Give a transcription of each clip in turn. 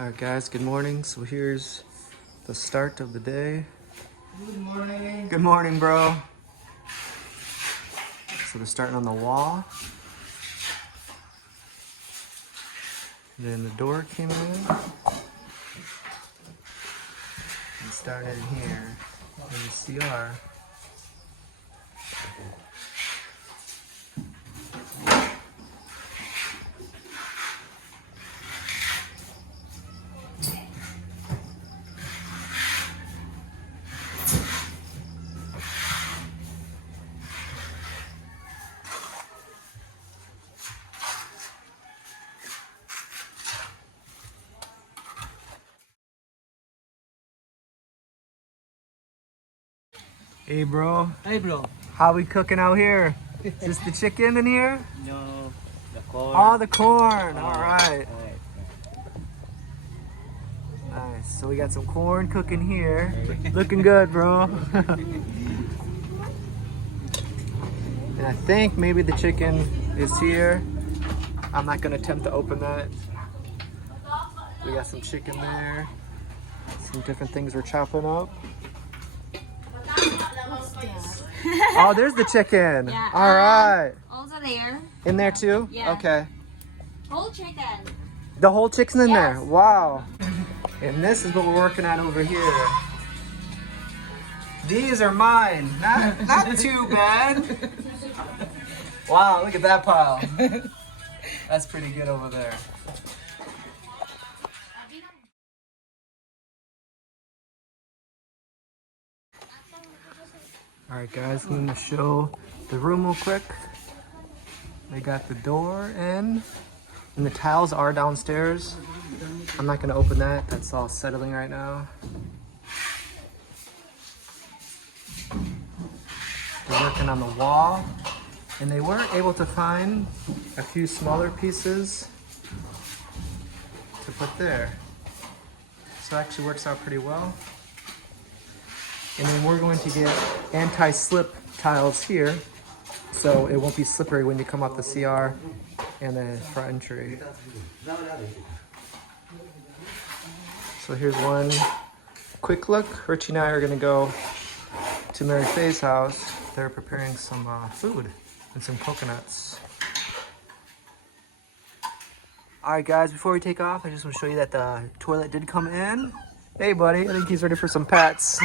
Alright guys, good morning. So here's the start of the day. Good morning. Good morning, bro. So they're starting on the wall. Then the door came in. And started here in the CR. Hey bro, Hey bro. how we cooking out here? Is this the chicken in here? No, the corn. Oh, the corn. All right. Nice. So we got some corn cooking here. Looking good, bro. And I think maybe the chicken is here. I'm not gonna attempt to open that. We got some chicken there. Some different things we're chopping up. Oh, there's the chicken. Yeah, All right. Also there. In there too? Yeah. Okay. Whole chicken. The whole chicken's in Yes. there? Wow. And this is what we're working on over here. These are mine. Not too bad. Wow, look at that pile. That's pretty good over there. Alright guys, I'm gonna show the room real quick. They got the door in, and the tiles are downstairs. I'm not gonna open that, that's all settling right now. They're working on the wall, and they were able to find a few smaller pieces to put there. So it actually works out pretty well. And then we're going to get anti-slip tiles here, so it won't be slippery when you come up the CR and the front entry. So here's one quick look. Richie and I are gonna go to Mary Faye's house. They're preparing some food and some coconuts. All right guys, before we take off, I just want to show you that the toilet did come in. Hey buddy, I think he's ready for some pets.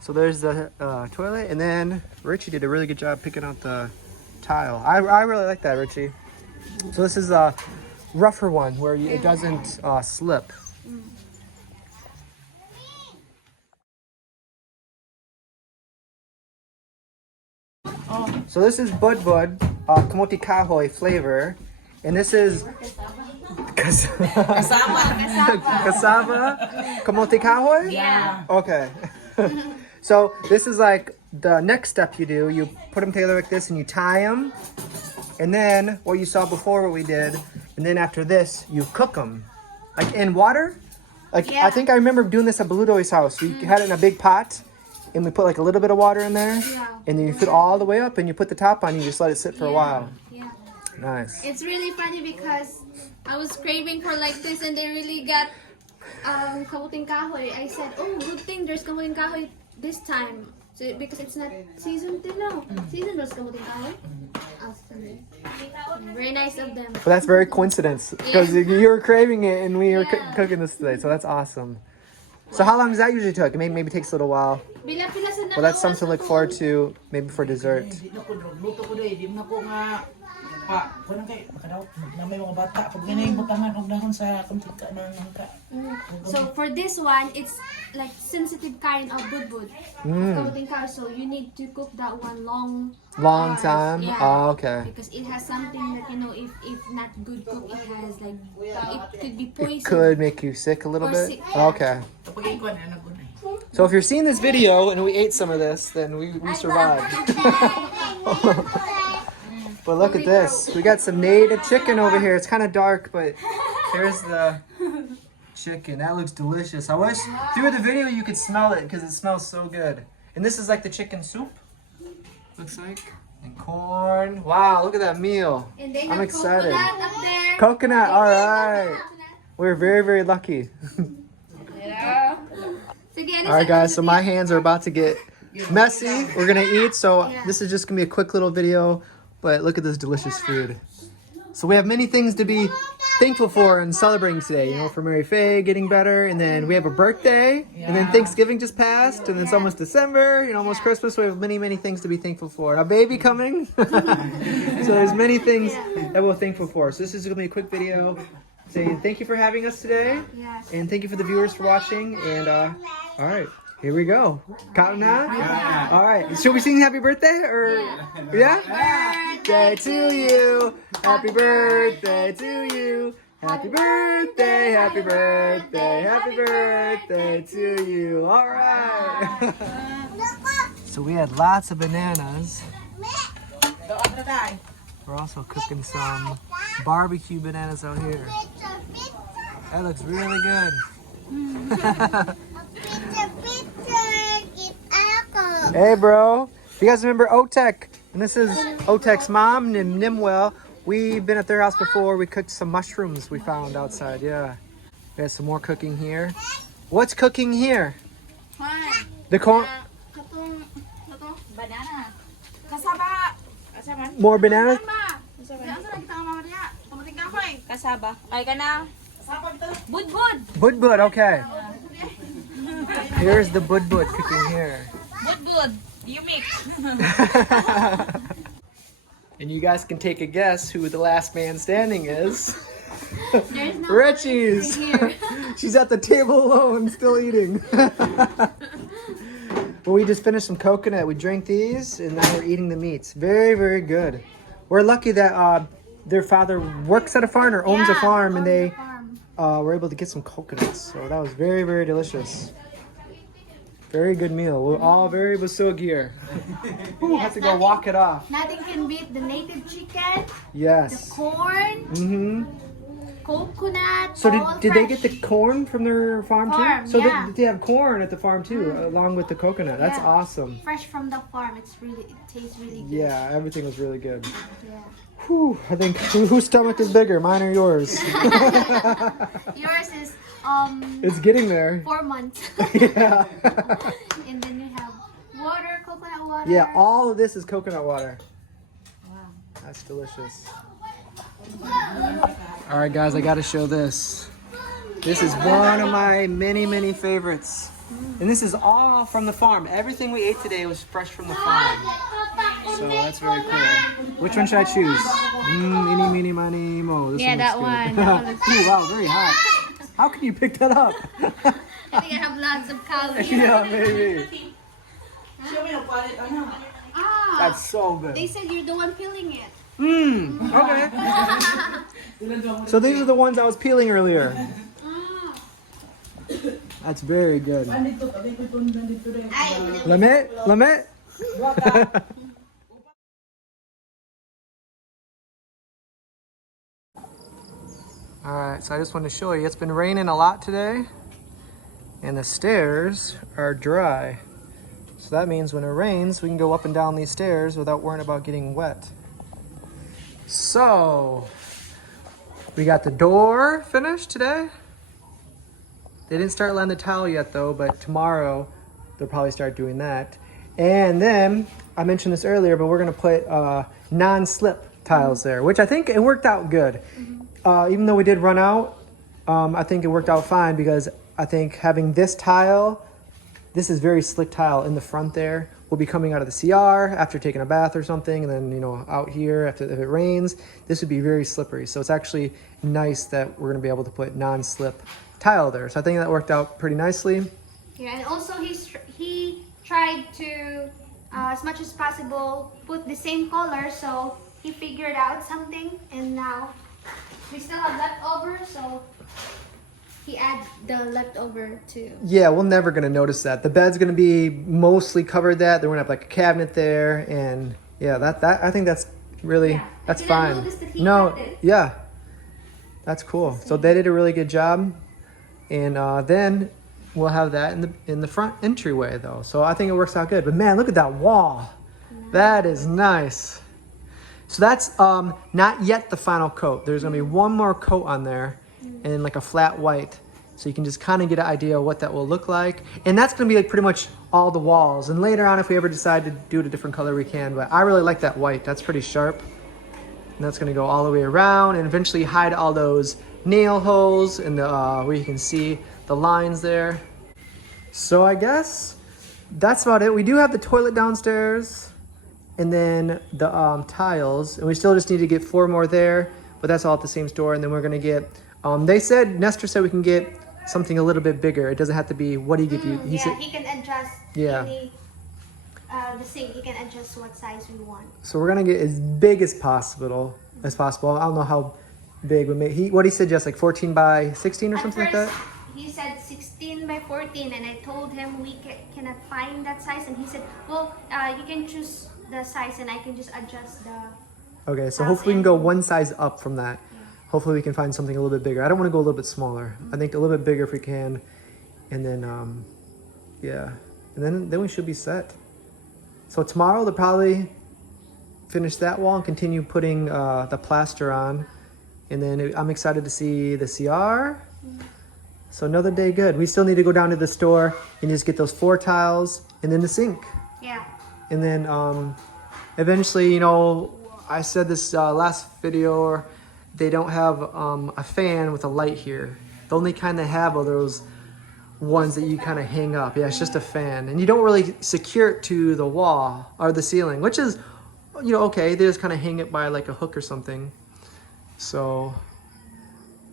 So there's the toilet, and then Richie did a really good job picking out the tile. I really like that, Richie. So this is a rougher one where it doesn't slip. So this is Bud Kamote Kahoy flavor, and this is cassava Kamote Kahoy? Yeah. Okay. So this is like the next step you do. You put them together like this and you tie them. And then what you saw before what we did. And then after this, you cook them. Like in water. Like Yeah. I think I remember doing this at Beludo's house. We had it in a big pot. And we put like a little bit of water in there. Yeah. And then you put it all the way up and you put the top on. You just let it sit for a while. Yeah. Nice. It's really funny because I was craving for like this and they really got kamuting kahoy. I said, oh, good thing there's kamuting kahoy this time. So, because it's not season till now. Season there's kamuting kahoy. Awesome. Very nice of them. But that's very coincidence. Because you were craving it and we were cooking this today. So that's awesome. So how long does that usually take? It maybe takes a little while. Well, that's something to look forward to, maybe for dessert. So for this one, it's like sensitive kind of budbud. Kamuting kahoy. So you need to cook that one long hours. Time? Yeah. Oh, okay. Because it has something that, you know, if not good cook, it has like, it could be poison. It could make you sick a little Or bit? sick, yeah. Okay. So if you're seeing this video and we ate some of this, then we survived. But look at this. We got some native chicken over here. It's kind of dark, but here's the chicken. That looks delicious. I wish through the video you could smell it because it smells so good. And this is like the chicken soup, looks like. And corn. Wow, look at that meal. And they I'm have excited. coconut up there. Coconut, all right. We're very, very lucky. Yeah. All right, guys, so my hands are about to get messy. We're gonna eat, so Yeah. this is just gonna be a quick little video, but look at this delicious food. So we have many things to be thankful for and celebrating today, you know, for Mary Faye getting better, and then we have a birthday, and then Thanksgiving just passed, and it's almost December, you know, almost Christmas, so we have many, many things to be thankful for. And a baby coming, so there's many things that we're thankful for. So this is gonna be a quick video saying thank you for having us today, Yes. and thank you for the viewers for watching, and all right, here we go. Counting on? All right, should we sing happy birthday, or yeah? Birthday to you, happy birthday to you, happy birthday, happy birthday, happy birthday to you. All right. So we had lots of bananas. We're also cooking some barbecue bananas out here. That looks really good. Hey, bro. You guys remember Otek? And this is Otek's mom, Nimwell. We've been at their house before. We cooked some mushrooms we found outside. Yeah. We had some more cooking here. What's cooking here? The corn. Banana. More bananas? Kasaba. Ay ka na. Budbud. Budbud, okay. Here's the budbud cooking here. Budbud. You mix. And you guys can take a guess who the last man standing is. There's no Richie's. here. She's at the table alone, still eating. Well, we just finished some coconut. We drank these, and now we're eating the meats. Very, very good. We're lucky that their father works at a farm or owns a farm, and they were able to get some coconuts. So that was very, very delicious. Very good meal. We're all very basug here. Ooh, have to go walk it off. Nothing can beat the native chicken, Yes. the corn, Mm-hmm. coconut. So all did they fresh. get the corn from their farm Farm, too? So yeah. they have corn at the farm too, along with the coconut. That's Yeah. awesome. fresh from the farm? It tastes really good. Yeah, everything was really good. Yeah. Whew, I think whose stomach is bigger, mine or yours? Yours is It's getting there. 4 months. Yeah. And then you have water, coconut water. Yeah, all of this is coconut water. Wow. That's delicious. All right, guys, I got to show this. This is one of my many, many favorites. And this is all from the farm. Everything we ate today was fresh from the farm. So that's very cool. Which one should I choose? Eeny, meeny, miny, mo. This Yeah, that looks one. good. That one looks Ooh, wow, very hot. How can you pick that up? I think I have lots of calories. Yeah, maybe. Ah, That's so they good. said you're the one peeling it. Okay. So these are the ones I was peeling earlier. Ah. That's very good. Ay, Lamit? Lamit? Alright, so I just wanted to show you, it's been raining a lot today, and the stairs are dry. So that means when it rains, we can go up and down these stairs without worrying about getting wet. So, we got the door finished today. They didn't start laying the tile yet though, but tomorrow they'll probably start doing that. And then, I mentioned this earlier, but we're gonna put non-slip tiles there, which I think it worked out good. Even though we did run out, I think it worked out fine because I think having this tile, this is very slick tile in the front there, will be coming out of the CR after taking a bath or something, and then, you know, out here after if it rains, this would be very slippery. So it's actually nice that we're gonna be able to put non-slip tile there. So I think that worked out pretty nicely. Yeah, and also he tried to, as much as possible, put the same color. So he figured out something, and now we still have leftover. So he add the leftover too. Yeah, we're never gonna notice that. The bed's gonna be mostly covered that. They're gonna have like a cabinet there, and yeah, that I think that's really that's I did not fine. notice that he No, cut it. yeah, that's cool. So they did a really good job, and then we'll have that in the front entryway though. So I think it works out good. But man, look at that wall. That is nice. So that's not yet the final coat. There's gonna be one more coat on there, and like a flat white. So you can just kind of get an idea of what that will look like. And that's gonna be like pretty much all the walls. And later on, if we ever decide to do it a different color, we can. But I really like that white. That's pretty sharp. And that's gonna go all the way around and eventually hide all those nail holes and the where you can see the lines there. So I guess that's about it. We do have the toilet downstairs and then the tiles, and we still just need to get 4 more there, but that's all at the same store. And then we're gonna get, Nestor said we can get something a little bit bigger. It doesn't have to be, what do you give you? He said, he can adjust any, the sink, he can adjust what size we want. so we're gonna get as big as possible. I don't know how big, but what he said, just like 14 by 16 or something like that? He said 16 by 14, and I told him we cannot find that size, and he said, well, you can choose the size and I can just adjust the... Okay, so hopefully we can go one size up from that. Hopefully we can find something a little bit bigger. I don't want to go a little bit smaller. I think a little bit bigger if we can. And then, yeah. And then we should be set. So tomorrow they'll probably finish that wall and continue putting the plaster on. And then I'm excited to see the CR. So another day good. We still need to go down to the store and just get those 4 tiles and then the sink. Yeah. And then eventually, I said this last video, they don't have a fan with a light here. The only kind they have are those ones that you kind of hang up. Yeah, it's just a fan. And you don't really secure it to the wall or the ceiling, which is, okay. They just kind of hang it by like a hook or something. So,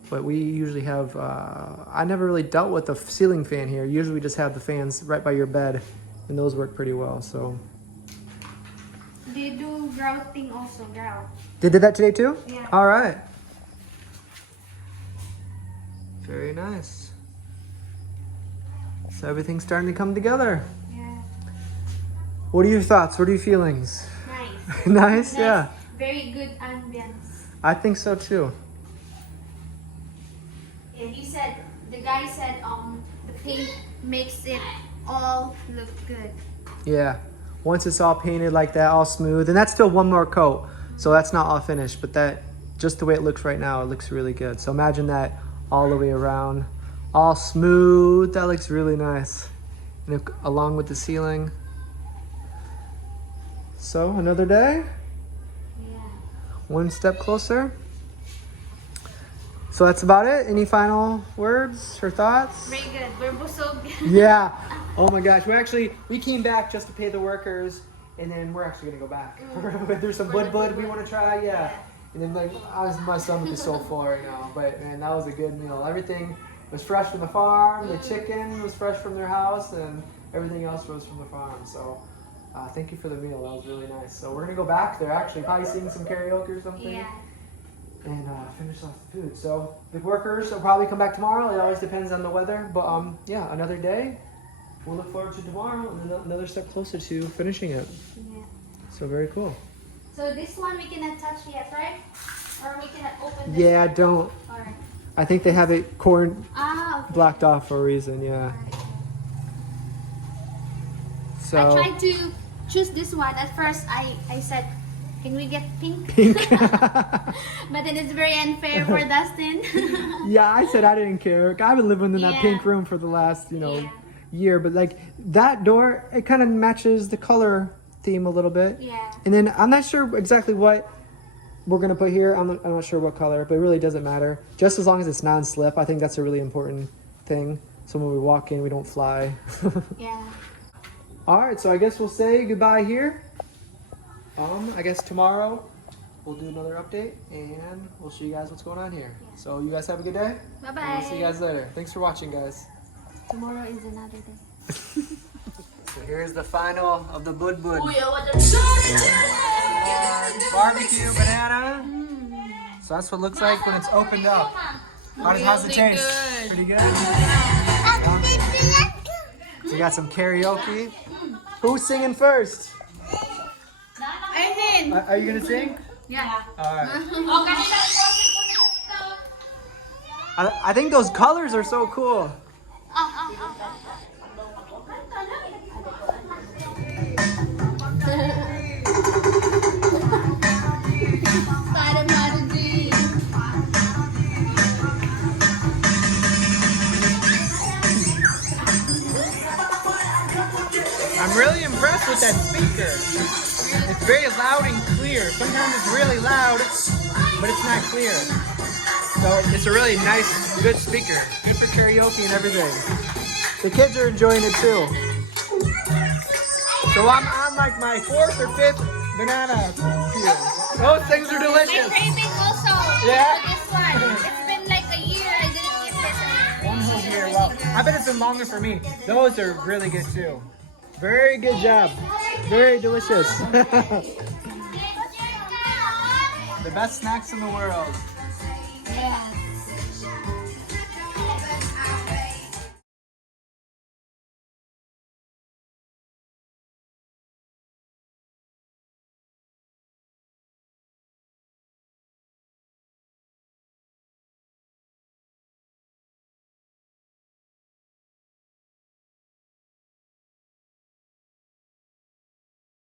but we usually have, I never really dealt with the ceiling fan here. Usually we just have the fans right by your bed, and those work pretty well, so. They do grouting also, grout. They did that today too? Yeah. All right. Very nice. So everything's starting to come together. Yeah. What are your thoughts? What are your feelings? Nice. Nice, yeah. Very good ambience. I think so too. Yeah, the guy said, the paint makes it all look good. Yeah. Once it's all painted like that, all smooth, and that's still one more coat, so that's not all finished, but that, just the way it looks right now, it looks really good. So imagine that all the way around, all smooth. That looks really nice, and along with the ceiling. So another day, Yeah. one step closer. So that's about it. Any final words or thoughts? Very good. We're busog. Yeah. Oh my gosh. We came back just to pay the workers, and then we're actually gonna go back. There's some bud we want to try. Yeah. And then my stomach is so full right now, but man, that was a good meal. Everything was fresh from the farm. The chicken was fresh from their house, and everything else was from the farm. So thank you for the meal. That was really nice. So we're gonna go back there. Actually, probably sing some karaoke or something. Yeah. And finish off the food. So the workers will probably come back tomorrow. It always depends on the weather. But yeah, another day. We'll look forward to tomorrow and another step closer to finishing it. Yeah. So very cool. So this one we cannot touch yet, right? Or we cannot open this Yeah, one? don't. Alright. I think they have it Okay. blocked off for a reason. Yeah. So. I tried to choose this one. At first, I said, can we get pink? Pink. But then it's very unfair for Dustin. Yeah, I said I didn't care. I've been living in that Yeah. pink room for the last, Yeah. year. But like that door, it kind of matches the color theme a little bit. Yeah. And then I'm not sure exactly what we're gonna put here. I'm not sure what color, but it really doesn't matter. Just as long as it's non-slip, I think that's a really important thing. So when we walk in, we don't fly. Yeah. All right, so I guess we'll say goodbye here. I guess tomorrow we'll do another update and we'll show you guys what's going on here. So you guys have a good day. Bye-bye. And we'll see you guys later. Thanks for watching, guys. Tomorrow is another day. So here's the final of the bud. Barbecue banana. So that's what it looks like when it's opened up. How's it taste? Good. Pretty good. So we got some karaoke. Who's singing first? Arvin! Are you gonna sing? Yeah. All right. Oh, kanina. I think those colors are so cool. I'm really impressed with that speaker. It's very loud and clear. Sometimes it's really loud, but it's not clear. So it's a really nice, good speaker. Good for karaoke and everything. The kids are enjoying it too. So I'm on like my 4th or 5th banana peel. Those things are I'm delicious. craving also Yeah? for this one. It's been like a year I didn't eat this. One whole year. Well, I bet it's been longer for me. Those are really good too. Very good job. Very delicious. The best snacks in the world. Yeah.